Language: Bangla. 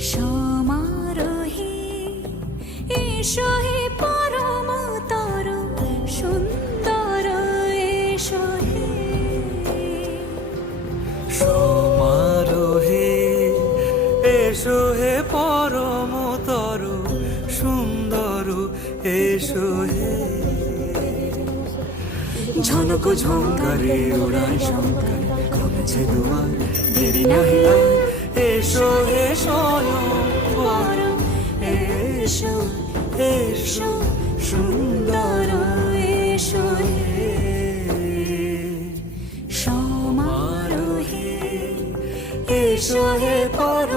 সমারোহে এসো হে পরমতর সুন্দর এসো হে সমারোহে এসো হে পরমতর সুন্দর এসো হে ঝনক ঝঙ্কারে ওড়ায় শঙ্কর খুলেছে দুয়ার দেরি নাহি আর এসো হে স্বয়ং বর এসো এসো সুন্দর এসো হে সমারোহে এসো হে পর